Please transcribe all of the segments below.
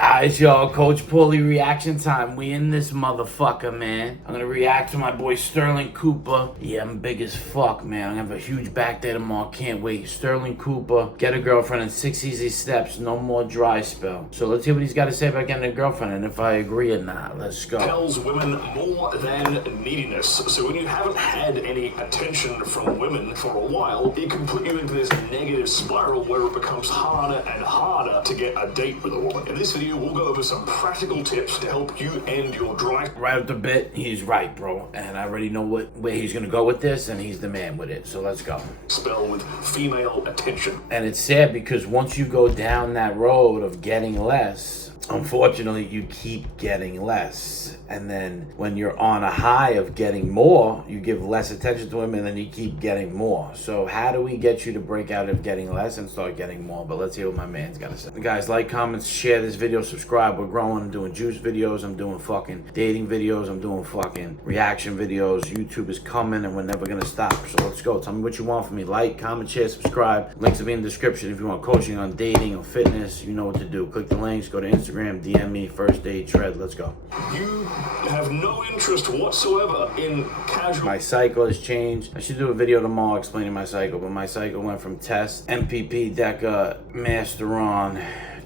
Alright, y'all, Coach Paulie reaction time. We in this motherfucker, man. I'm gonna react to my boy Sterling Cooper. Yeah, I'm big as fuck, man. I'm gonna have a huge back day tomorrow. Can't wait. Sterling Cooper, get a girlfriend in 6 easy steps, no more dry spell. So let's hear what he's got to say about getting a girlfriend and if I agree or not. Let's go. Tells women more than neediness. So when you haven't had any attention from women for a while, it can put you into this negative spiral where it becomes harder and harder to get a date with a woman. In this video, we'll go over some practical tips to help you end your dry. Right off the bit, he's right, bro. And I already know where he's gonna go with this, and he's the man with it. So let's go. Spell with female attention. And it's sad because once you go down that road of getting less, unfortunately, you keep getting less. And then when you're on a high of getting more, you give less attention to him and then you keep getting more. So how do we get you to break out of getting less and start getting more? But let's hear what my man's got to say. Guys, like, comment, share this video, subscribe. We're growing. I'm doing juice videos. I'm doing fucking dating videos. I'm doing fucking reaction videos. YouTube is coming and we're never going to stop. So let's go. Tell me what you want from me. Like, comment, share, subscribe. Links will be in the description if you want coaching on dating or fitness. You know what to do. Click the links. Go to Instagram. DM me. First date tread. Let's go. You have no interest whatsoever in casual. My cycle has changed. I should do a video tomorrow explaining my cycle, but my cycle went from test, MPP, Deca, Masteron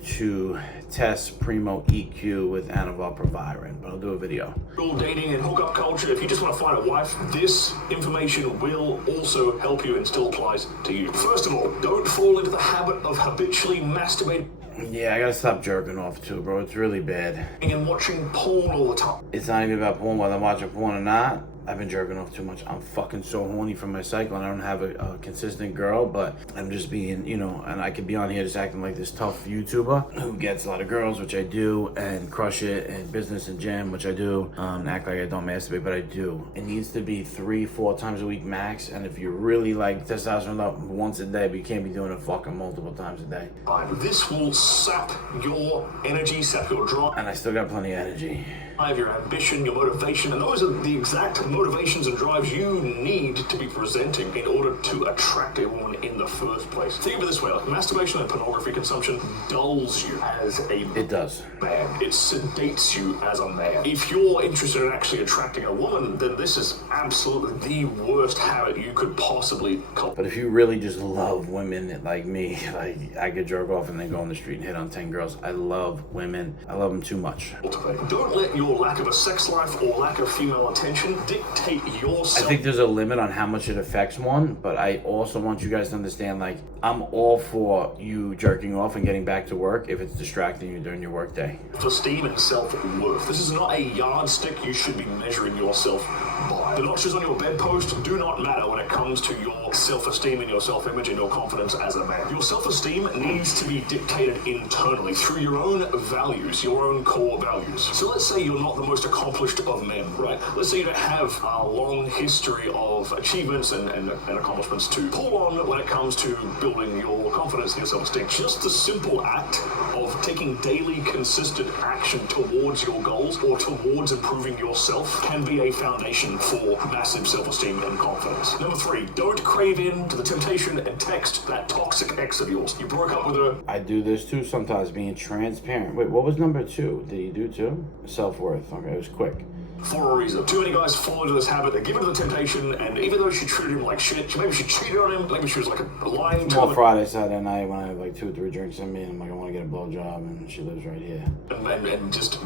to test Primo EQ with Anavar Proviron, but I'll do a video. Dating and hookup culture, if you just want to find a wife, this information will also help you and still applies to you. First of all, don't fall into the habit of habitually masturbating. Yeah, I gotta stop jerking off too, bro. It's really bad. And watching porn all the time. It's not even about porn, whether I'm watching porn or not. I've been jerking off too much. I'm fucking so horny from my cycle and I don't have a consistent girl, but I'm just being, you know, and I could be on here just acting like this tough YouTuber who gets a lot of girls, which I do, and crush it, and business and gym, which I do, and act like I don't masturbate, but I do. It needs to be 3-4 times a week max, and if you really like testosterone up once a day, but you can't be doing it fucking multiple times a day. This will sap your energy, sap your drive. And I still got plenty of energy. Your ambition, your motivation, and those are the exact motivations and drives you need to be presenting in order to attract a woman in the first place. Think of it this way, like masturbation and pornography consumption dulls you as a It does. man. It sedates you as a man. If you're interested in actually attracting a woman, then this is absolutely the worst habit you could possibly cultivate. But if you really just love women like me, like I could jerk off and then go on the street and hit on 10 girls. I love women. I love them too much. Don't let your lack of a sex life or lack of female attention dictate your I think there's a limit on how much it affects one, but I also want you guys to understand, like, I'm all for you jerking off and getting back to work if it's distracting you during your work day. Self-esteem and self-worth. This is not a yardstick you should be measuring yourself by. The notches on your bedpost do not matter when it comes to your self-esteem and your self-image and your confidence as a man. Your self-esteem needs to be dictated internally through your own values, your own core values. So let's say you're not the most accomplished of men, right? Let's say you don't have a long history of achievements and accomplishments to pull on when it comes to building your confidence and your self-esteem. Just the simple act of taking daily consistent action towards your goals or towards improving yourself can be a foundation for massive self-esteem and confidence. Number 3, don't crave in to the temptation and text that toxic ex of yours. You broke up with her. I do this too sometimes, being transparent. Wait, what was number 2? Did you do 2? Self-worth. Okay, it was quick. For a reason. Too many guys fall into this habit. They give into the temptation, and even though she treated him like shit, maybe she cheated on him, maybe she was like lying to him. Well, Friday, Saturday night when I have like 2 or 3 drinks in me, and I'm like, I want to get a blowjob, and she lives right here. And just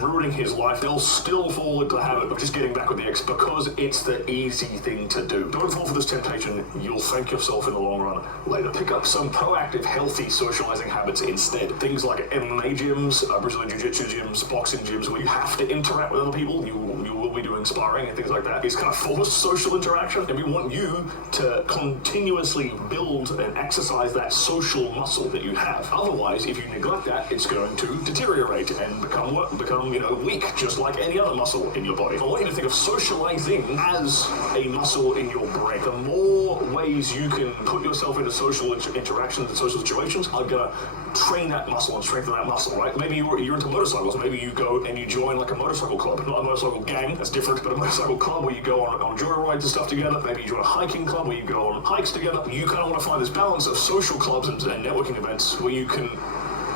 ruining his life. They'll still fall into the habit of just getting back with the ex because it's the easy thing to do. Don't fall for this temptation. You'll thank yourself in the long run later. Pick up some proactive, healthy socializing habits instead. Things like MMA gyms, Brazilian Jiu-Jitsu gyms, boxing gyms, where you have to interact with other people. You will be doing sparring and things like that. It's kind of forced social interaction, and we want you to continuously build and exercise that social muscle that you have. Otherwise, if you neglect that, it's going to deteriorate and become weak, just like any other muscle in your body. I want you to think of socializing as a muscle in your brain. The more ways you can put yourself into social interactions and social situations are gonna train that muscle and strengthen that muscle, right? Maybe you're into motorcycles. Maybe you go and you join like a motorcycle club, not a motorcycle gang, that's different, but a motorcycle club where you go on joyrides and stuff together. Maybe you join a hiking club where you go on hikes together. You kind of want to find this balance of social clubs and networking events where you can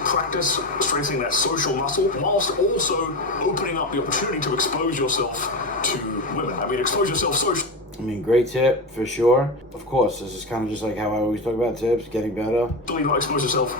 practice strengthening that social muscle, whilst also opening up the opportunity to expose yourself to women. I mean, expose yourself socially. I mean, great tip for sure. Of course, this is kind of just like how I always talk about tips, getting better. Do not expose yourself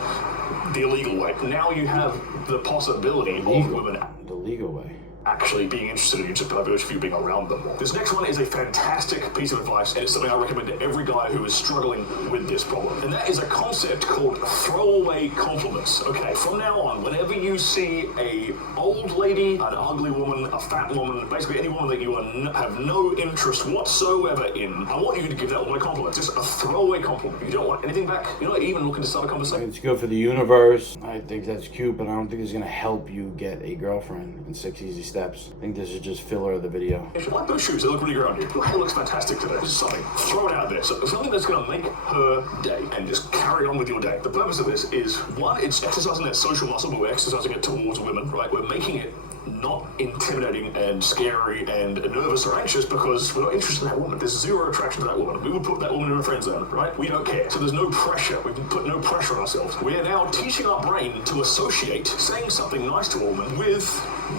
the illegal way. Now you have the possibility of women The legal way. actually being interested in you just by virtue of you being around them more. This next one is a fantastic piece of advice, and it's something I recommend to every guy who is struggling with this problem. And that is a concept called throwaway compliments. Okay, from now on, whenever you see a old lady, an ugly woman, a fat woman, basically any woman that you have no interest whatsoever in, I want you to give that woman a compliment. Just a throwaway compliment. You don't want anything back. You're not even looking to start a conversation. It's good for the universe. I think that's cute, but I don't think it's gonna help you get a girlfriend in 6 easy steps. I think this is just filler of the video. If you like those shoes, they look really good on you. Your hair looks fantastic today. This is something. Throw it out there. So something that's going to make her day and just carry on with your day. The purpose of this is, one, it's exercising that social muscle, but we're exercising it towards women, right? We're making it not intimidating and scary and nervous or anxious because we're not interested in that woman. There's zero attraction to that woman. We would put that woman in a friend zone, right? We don't care. So there's no pressure. We can put no pressure on ourselves. We are now teaching our brain to associate saying something nice to a woman with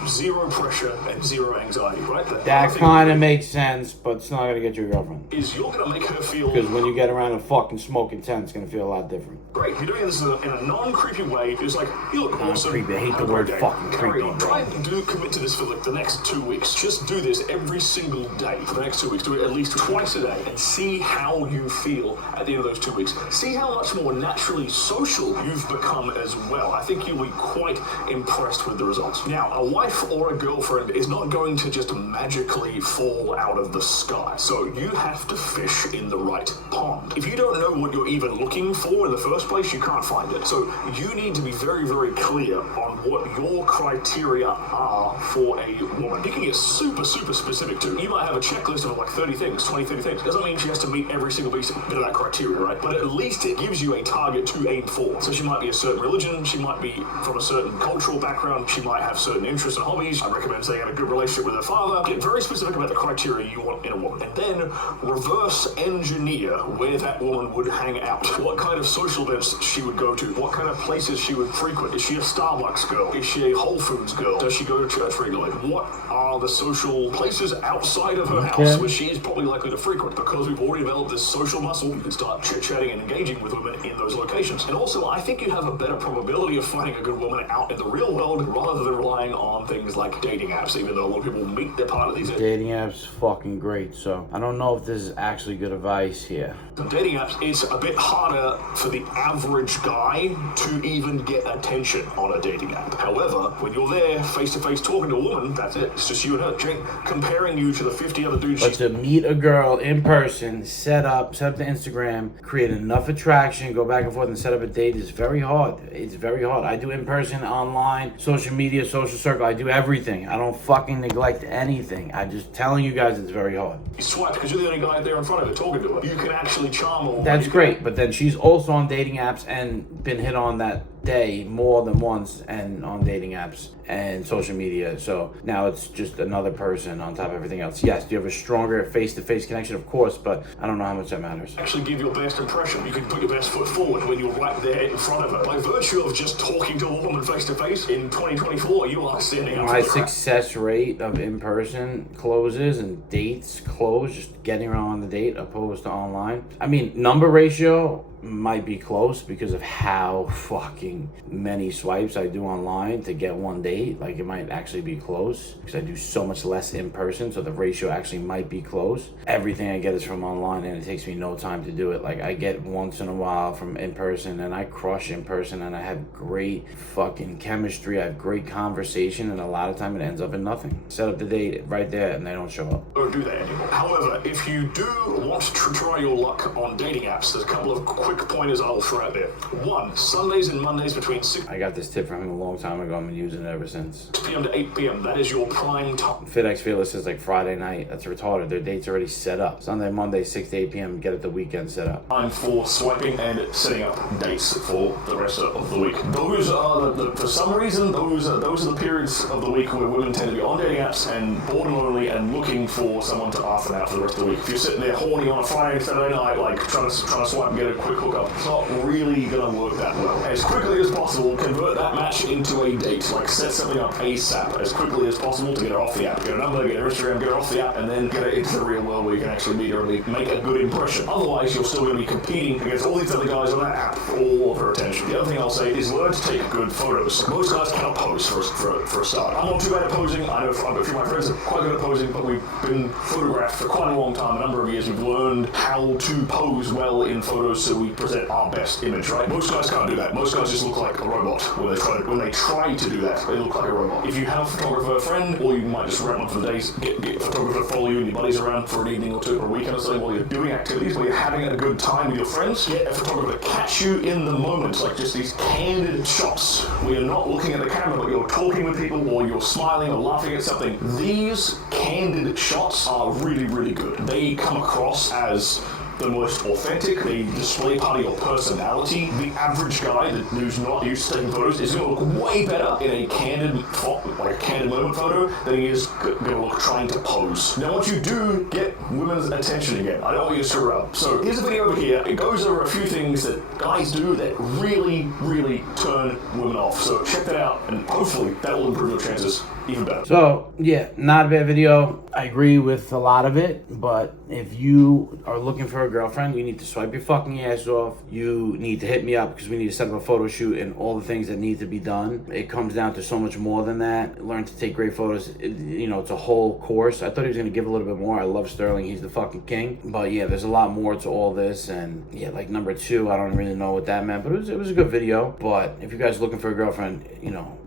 zero pressure and zero anxiety, right? That kind of makes sense, but it's not going to get you a girlfriend. Is you're going to make her feel... Because when you get around a fucking smoking tent, it's going to feel a lot different. Great. You're doing this in a non-creepy way. It's like, you look awesome. Creepy. I hate the word fucking creepy. Try and commit to this for like the next 2 weeks. Just do this every single day for the next 2 weeks. Do it at least twice a day and see how you feel at the end of those 2 weeks. See how much more naturally social you've become as well. I think you'll be quite impressed with the results. Now, a wife or a girlfriend is not going to just magically fall out of the sky. So you have to fish in the right pond. If you don't know what you're even looking for in the first place, you can't find it. So you need to be very, very clear on what your criteria are for a woman. You can get super, super specific too. You might have a checklist of like 30 things, 20, 30 things. Doesn't mean she has to meet every single bit of that criteria, right? But at least it gives you a target to aim for. So she might be a certain religion, she might be from a certain cultural background, she might have certain interests and hobbies. I recommend staying in a good relationship with her father. Get very specific about the criteria you want in a woman. And then reverse engineer where that woman would hang out. What kind of social events she would go to. What kind of places she would frequent. Is she a Starbucks girl? Is she a Whole Foods girl? Does she go to church regularly? What are the social places outside of her house where she is probably likely to frequent? Because we've already developed this social muscle, you can start chit-chatting and engaging with women in those locations. And also, I think you have a better probability of finding a good woman out in the real world rather than relying on things like dating apps, even though a lot of people meet their partner these days. Dating apps fucking great, so I don't know if this is actually good advice here. Dating apps, it's a bit harder for the average guy to even get attention on a dating app. However, when you're there face-to-face talking to a woman, that's it. It's just you and her. Jake, comparing you to the 50 other dudes. But to meet a girl in person, set up the Instagram, create enough attraction, go back and forth and set up a date is very hard. It's very hard. I do in person, online, social media, social circle. I do everything. I don't fucking neglect anything. I'm just telling you guys it's very hard. You swipe because you're the only guy there in front of her talking to her. You can actually charm her. That's great, but then she's also on dating apps and been hit on that day more than once and on dating apps and social media. So now it's just another person on top of everything else. Yes, do you have a stronger face-to-face connection? Of course, but I don't know how much that matters. Actually give your best impression. You can put your best foot forward when you're right there in front of her. By virtue of just talking to a woman face-to-face in 2024, you are standing up. My success rate of in-person closes and dates close, just getting her on the date opposed to online. I mean, number ratio might be close because of how fucking many swipes I do online to get one date. Like, it might actually be close because I do so much less in person, so the ratio actually might be close. Everything I get is from online and it takes me no time to do it. Like, I get once in a while from in person and I crush in person and I have great fucking chemistry, I have great conversation, and a lot of time it ends up in nothing. Set up the date right there and they don't show up. Don't do that anymore. However, if you do want to try your luck on dating apps, there's a couple of quick pointers I'll throw out there. 1, Sundays and Mondays between 6 I got this tip from him a long time ago. I've been using it ever since. p.m. to 8 p.m. That is your prime time. FitX Fearless is like Friday night. That's retarded. Their date's already set up. Sunday, Monday, 6 to 8 p.m. Get it the weekend set up. Time for swiping and setting up dates for the rest of the week. Those are for some reason, those are the periods of the week where women tend to be on dating apps and bored and lonely and looking for someone to ask them out for the rest of the week. If you're sitting there horny on a Friday, Saturday night, like trying to swipe and get a quick hookup. It's not really gonna work that well. As quickly as possible, convert that match into a date. Like, set something up ASAP as quickly as possible to get her off the app. Get her number, get her Instagram, get her off the app, and then get her into the real world where you can actually meet her and make a good impression. Otherwise, you're still gonna be competing against all these other guys on that app for all of her attention. The other thing I'll say is learn to take good photos. Most guys cannot pose for a start. I'm not too bad at posing. I know a few of my friends are quite good at posing, but we've been photographed for quite a long time, a number of years. We've learned how to pose well in photos so we present our best image, right? Most guys can't do that. Most guys just look like a robot when they try to do that. They look like a robot. If you have a photographer friend, or you might just rent one for the days, get a photographer to follow you and your buddies around for an evening or two or a weekend or something while you're doing activities, while you're having a good time with your friends, get a photographer to catch you in the moment, like just these candid shots where you're not looking at the camera but you're talking with people or you're smiling or laughing at something. These candid shots are really, really good. They come across as the most authentic. They display part of your personality. The average guy who's not used to taking photos is going to look way better in a candid moment photo than he is going to look trying to pose. Now, once you do get women's attention again, I don't want you to screw up. So here's a video over here. It goes over a few things that guys do that really, really turn women off. So check that out, and hopefully that will improve your chances even better. So, yeah, not a bad video. I agree with a lot of it, but if you are looking for a girlfriend, you need to swipe your fucking ass off. You need to hit me up because we need to set up a photo shoot and all the things that need to be done. It comes down to so much more than that. Learn to take great photos. It's a whole course. I thought he was going to give a little bit more. I love Sterling. He's the fucking king. But yeah, there's a lot more to all this. And yeah, like number 2, I don't really know what that meant, but it was a good video. But if you guys are looking for a girlfriend,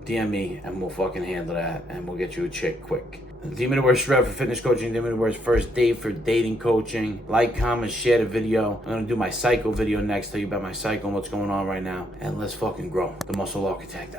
DM me and we'll fucking handle that and we'll get you a chick quick. Demon Words Shred for fitness coaching. Demon Words First Date for dating coaching. Like, comment, share the video. I'm gonna do my cycle video next. Tell you about my cycle and what's going on right now. And let's fucking grow. The Muscle Architect.